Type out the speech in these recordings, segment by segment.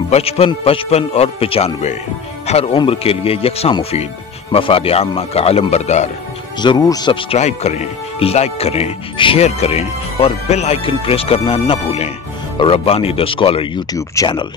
55 55 और 95 हर उम्र के लिए यकसा मुफीद, मफाद आम्मा का अलम बरदार। जरूर सब्सक्राइब करें, लाइक करें, शेयर करें और बेल आइकन प्रेस करना न भूलें। Rabbani the scholar YouTube channel.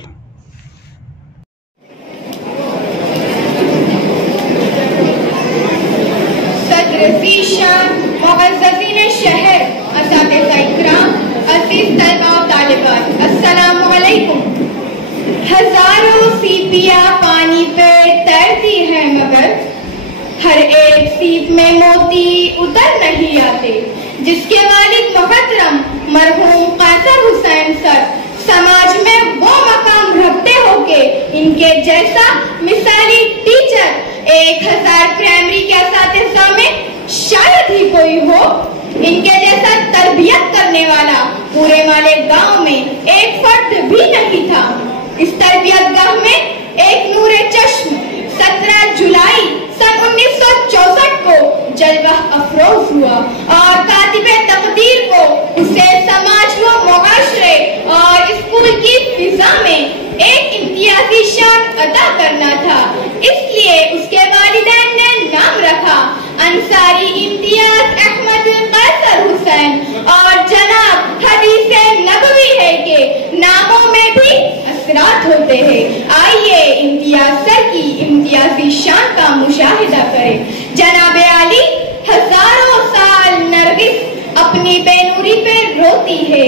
हजारों सीपियां पानी पे तैरती है मगर हर एक सीप में मोती उतर नहीं आते। जिसके वालिद मोहतरम मरहूम कासर हुसैन सर समाज में वो मकाम रखते हो के इनके जैसा मिसाली टीचर 1000 प्राइमरी के असातिज़ा में शायद ही कोई हो। इनके जैसा तरबियत करने वाला पूरे वाले गांव में एक फर्द भी नहीं था। इस तरबियत गाह में एक नूरे चश्म 17 जुलाई सन 1964 को जलवा अफरोज हुआ और कातिबे तकदीर को उसे समाज व मुआशरे और स्कूल की फिजा में एक इम्तियाजी शान अदा करना था। इसलिए उसके वालिदैन ने नाम रखा अंसारी इम्तियाज अहमद कासर हुसैन। और जनाब हदीसे नबवी है कि नामों में भी असरात होते हैं। आइए इम्तियाज सर की इम्तियाजी शान का मुशाहिदा करें। जनाबे आली हजारों साल नरगिस अपनी बेनूरी पे रोती है,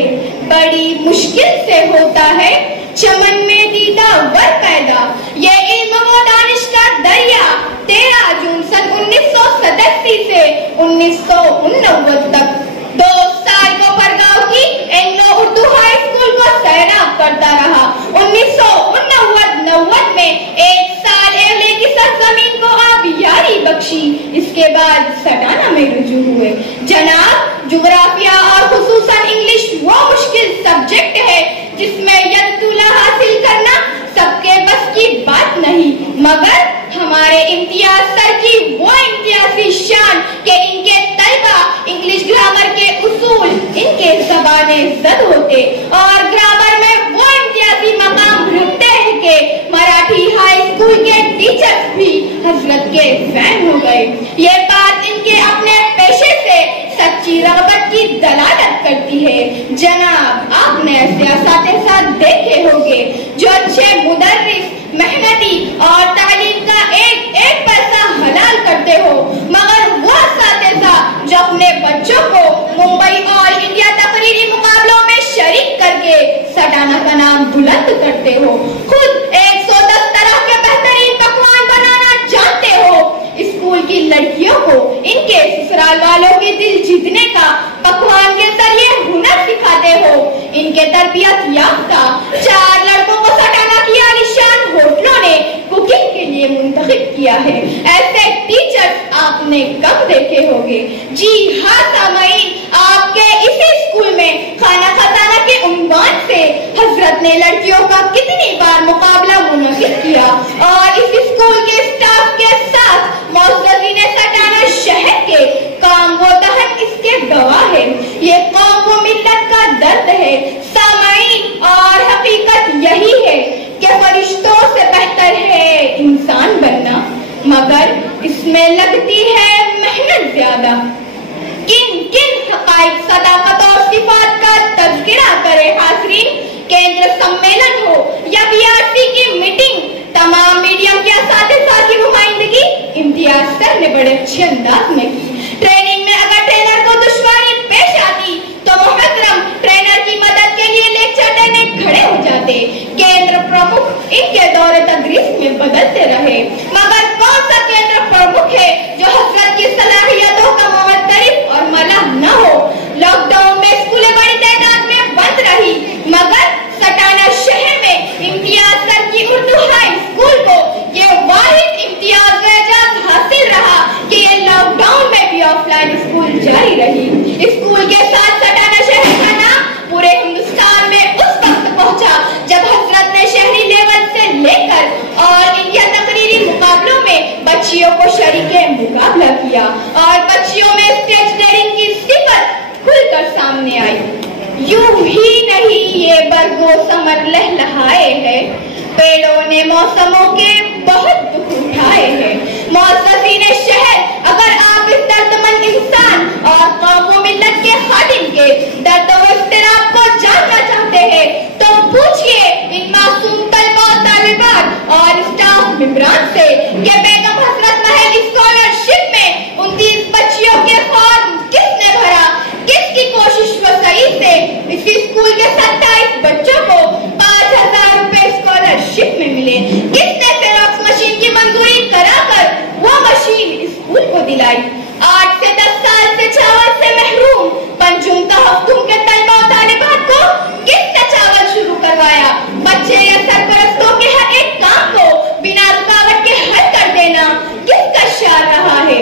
बड़ी मुश्किल से होता है चमन में दीदा वर पैदा। ये इल्म व दानिश का दरिया 13 जून सन 1987 से 1989 तक 2 साल को परगांव की एंग्लो उर्दू हाई स्कूल को सैराब करता रहा। 1989 में 1 साल एवले की सरजमीन को आबियारी बख्शी। इसके बाद सटाना में रुजू हुए। जनाब जुग्राफिया और खुसूसन इंग्लिश वो मुश्किल सब्जेक्ट है जिसमें यत्तुला हासिल करना सबके बस की बात नहीं, मगर हमारे इम्तियाज सर की वो इम्तियाजी शान के इनके तलबा इंग्लिश ग्रामर के उसूल इनके ज़बाने ज़द होते और ग्रामर में वो इम्तियाजी मकाम रखते हैं कि मराठी हाई स्कूल के टीचर्स भी हजरत के फैन हो गए। ये बात इनके अपने पेशे से सच्ची रग़बत की दलालत करती है। जनाब आपने ऐसे असातिज़ा देखे होंगे जो अच्छे मुदर्रिस, मेहनती और तालीम का एक पैसा हलाल करते हो, मगर वो असातिज़ा जो अपने बच्चों को मुंबई ऑल इंडिया तकरीरी मुकाबलों में शरीक करके सटाना का नाम बुलंद करते हो, खुद 110 तरह के बेहतरीन पकवान बनाना जानते हो, स्कूल की लड़कियों को इनके ससुराल वालों के दिल जीतने का पकवान के जरिए हुनर सिखाते हो, इनके तरबियत याफ्ता 4 लड़कों को सटाना की आलीशान होटलों ने कुकिंग के लिए मुंतखब किया है। ऐसे टीचर्स आपने कब देखे होंगे? जी हाँ सामईन, आपके इसी स्कूल में खाना खजाना के उन्वान से हजरत ने लड़कियों का कितनी बार मुकाबला मुनक़िद किया और इस स्कूल के स्टाफ के साथ मौजूदीन सटाना शहर के काम वो दहन इसके गवाह है। ये कौम वो मिल्लत का दर्द है सामईन, और हकीकत यही है कि फरिश्तों से बेहतर है इंसान बनना, मगर इसमें लगती है मेहनत ज्यादा। किन किन हक़ाइक़, सदाकत और सिफात का तज़किरा करे हाज़रीन। केंद्र सम्मेलन हो या बीआरसी की मीटिंग, तमाम मीडियम के असातिज़ा की नुमाइंदगी इम्तियाज सर ने बड़े अच्छे अंदाज में की। ट्रेनिंग में अगर ट्रेनर को दुश्वारी पेश आती तो मोहतरम ट्रेनर की मदद के लिए लेक्चर देने खड़े हो जाते। केंद्र प्रमुख इनके दौरे तदरीस में बदलते रहे, मगर कौन सा केंद्र प्रमुख है जो हजरत की सलाहियतों का मुअत्तरिफ और मलाह न हो। लॉकडाउन में स्कूलें बड़ी तादाद में बंद रही, मगर सटाना शहर में इम्तियाज सर की उर्दू हाई स्कूल को ये वाहिद इम्तियाज एजाज हासिल रहा कि ये लॉकडाउन में भी ऑफलाइन स्कूल जारी रही। स्कूल के साथ सटाना शहर का नाम पूरे हिंदुस्तान में उस वक्त पहुंचा जब हजरत ने शहरी लेवल से लेकर और इंडिया तकरीरी मुकाबलों में बच्चियों को शरीके मुकाबला किया और बच्चियों में स्टेज डेयरिंग की सिफत खुलकर सामने आई। यूं ही नहीं ये बरगो समर लहलहाए है, मौसमों के बहुत दुख उठाए हैं। मुअज़्ज़ज़ीन शहर, अगर आप इस दर्दमंद इंसान और कौम मिल्लत के खादिम के दर्द व इज़्तिराब को जानना चाहते हैं तो पूछिए इन मासूम तलबा और तालिबात और स्टाफ मेंबरान से कि बेगम हजरत महल स्कॉलरशिप में 29 बच्चियों के फॉर्म किसने भरा, किसकी कोशिश व सही से इस स्कूल के 27 बच्चों को 5,000 रुपए स्कॉलरशिप में मिले, किसने जेरॉक्स मशीन की मंजूरी कराकर वो मशीन स्कूल को दिलाई। 8 से 10 साल से चावल से महरूम पंजुम तहफ्फुम के तलबा और तालिबात को किसने चावल शुरू करवाया। बच्चे या सरपरस्तों के हर एक काम को बिना रुकावट के हल कर देना किसका शार रहा है।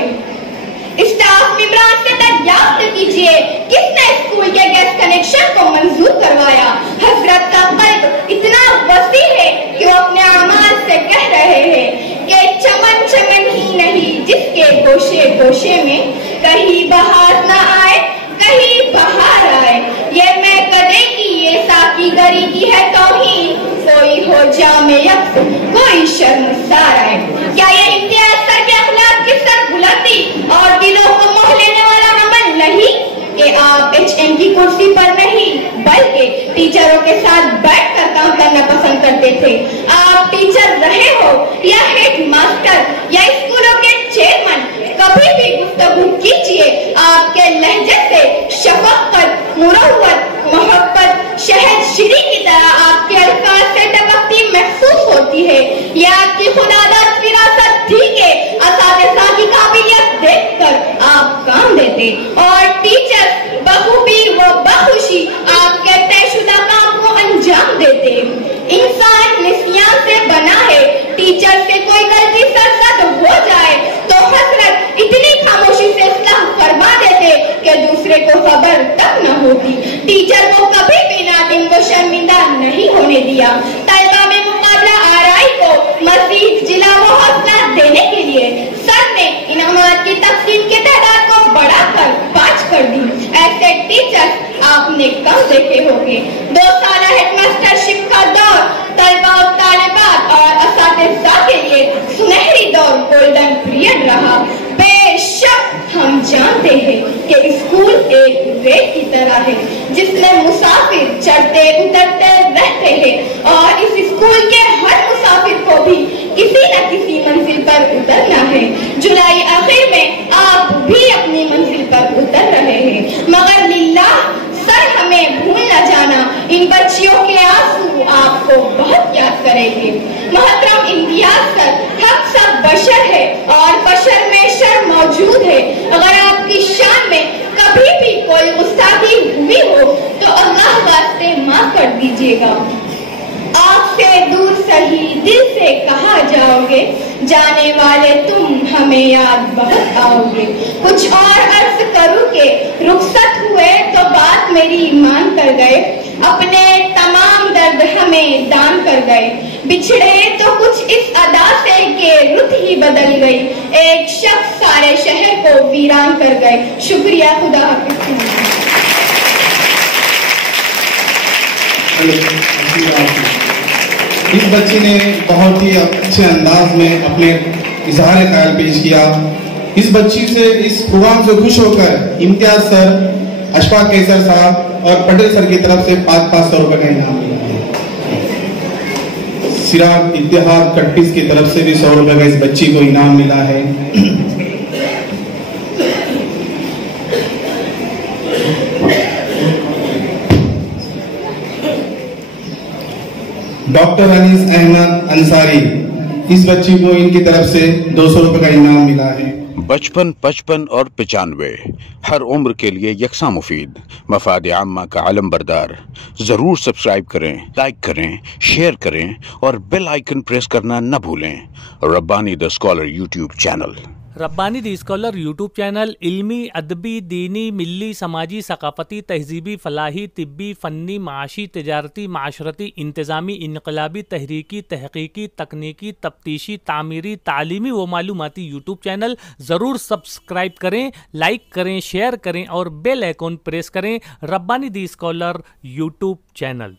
स्टाफ मेंबरान से दरियाफ्त कीजिए किसने स्कूल के गैस कनेक्शन को मंजूर करवाया। हजरत का कल्ब इतना वसी है कि वो अपने अमाल से कह रहे हैं कि चमन चमन ही नहीं जिसके गोशे गोशे में कहीं बहार ना आए कहीं बहार आए। ये मैं कदे की ये साकी गरी की है तौहीन, कोई हो जामे यक्स कोई शर्मसार आए। क्या ये इम्तियाज सर के अखलाक की सर बुलंदी और दिलों को मोह लेने वाला अमल नहीं कि आप HM की कुर्सी पर नहीं बल्कि टीचरों के साथ बैठकर काम करना पसंद करते थे। आप टीचर रहे हो या हेड मास्टर या स्कूलों के चेयरमैन, कभी भी गुफ्तगू कीजिए आपके लहजे से शफकत, मुरव्वत, मोहब्बत शहद शीरी की तरह आपके अल्फाज से टपकती महसूस होती है। ये आपकी खुदादाद विरासत थी कि असातिज़ा की काबिलियत देखकर आप काम देते और टीचर बखूबी व बखुशी आपके तयशुदा काम को अंजाम देते। इंसान निस्यान से बना है, टीचर से कोई गलती सरजद हो जाए तो हसरत इतनी खामोशी से इस्लाह फरमा देते कि दूसरे को खबर तक न होती। टीचर को कभी भी नादिम को शर्मिंदा नहीं होने दिया। तलबा में मुकाबला आराई को मजीद जिला व हौसला देने के लिए सर ने इनामात की तकसीम की तादाद को बढ़ाकर 5 कर दी। ऐसे टीचर आपने कम देखे होंगे। 2 साल हेडमास्टरशिप का दौर तलबा और तालिबात और असातिज़ा के लिए सुनहरी दौर गोल्डन पीरियड रहा। बेशक हम जानते हैं कि स्कूल एक रेल की तरह है जिसमें मुसाफिर चढ़ते उतरते रहते हैं और इस स्कूल के हर मुसाफिर को भी किसी न किसी मंजिल पर उतरना है। जुलाई आखिर में आप भी अपनी मंजिल पर उतर रहे हैं, मगर लिल्लाह सर हमें भूल न जाना, इन बच्चियों के आंसू आपको बहुत याद करेंगे। मोहतरम इम्तियाज सर, हम सब बशर है और बशर में शर मौजूद है। अगर आपकी शान में कभी भी कोई गुस्ताखी हुई हो तो अल्लाह वास्ते माफ कर दीजिएगा। आपसे दूर सही दिल से कहा जाओगे, जाने वाले तुम हमें याद बहुत आओगे। कुछ और अर्ज करूं कि रुखसत हुए तो बात मेरी मान कर गए, अपने तमाम दर्द हमें दान कर गए। बिछड़े तो कुछ इस अदा से कि रुत ही बदल गई, एक शख्स सारे शहर को वीरान कर गए। शुक्रिया, खुदा हाफिज़। इस बच्ची ने बहुत ही अच्छे अंदाज में अपने इजहार ख्याल पेश किया। इस बच्ची से, इस प्रोग्राम से खुश होकर इम्तियाज सर, अशफाक कैसर साहब और पटेल सर की तरफ से 500 रुपए का इनाम मिला है। सिराज इत्तेहाद कट्टिस की तरफ से भी 100 रुपए का इस बच्ची को इनाम मिला है। डॉक्टर अनीस अहमद अंसारी, इस बच्ची को इनकी तरफ से 200 रुपए का इनाम मिला है। बचपन, 55 और 95 हर उम्र के लिए यकसा मुफीद मफाद आम्मा का आलम बरदार। जरूर सब्सक्राइब करें, लाइक करें, शेयर करें और बेल आइकन प्रेस करना न भूलें। Rabbani the scholar YouTube channel. Rabbani the scholar YouTube channel इल्मी, अदबी, दीनी, मिली, समाजी, सकाफती, तहजीबी, फलाही, तिब्बी, फ़न्नी, माशी, तिजारती, माशरती, इंतज़ामी, इनकलाबी, तहरीकी, तहकीकी, तकनीकी, तफ्तीशी, तामीरी, तालीमी व मालूमाती यूट्यूब चैनल। ज़रूर सब्सक्राइब करें, लाइक करें, शेयर करें और बेल आइकन प्रेस करें। Rabbani the scholar YouTube channel.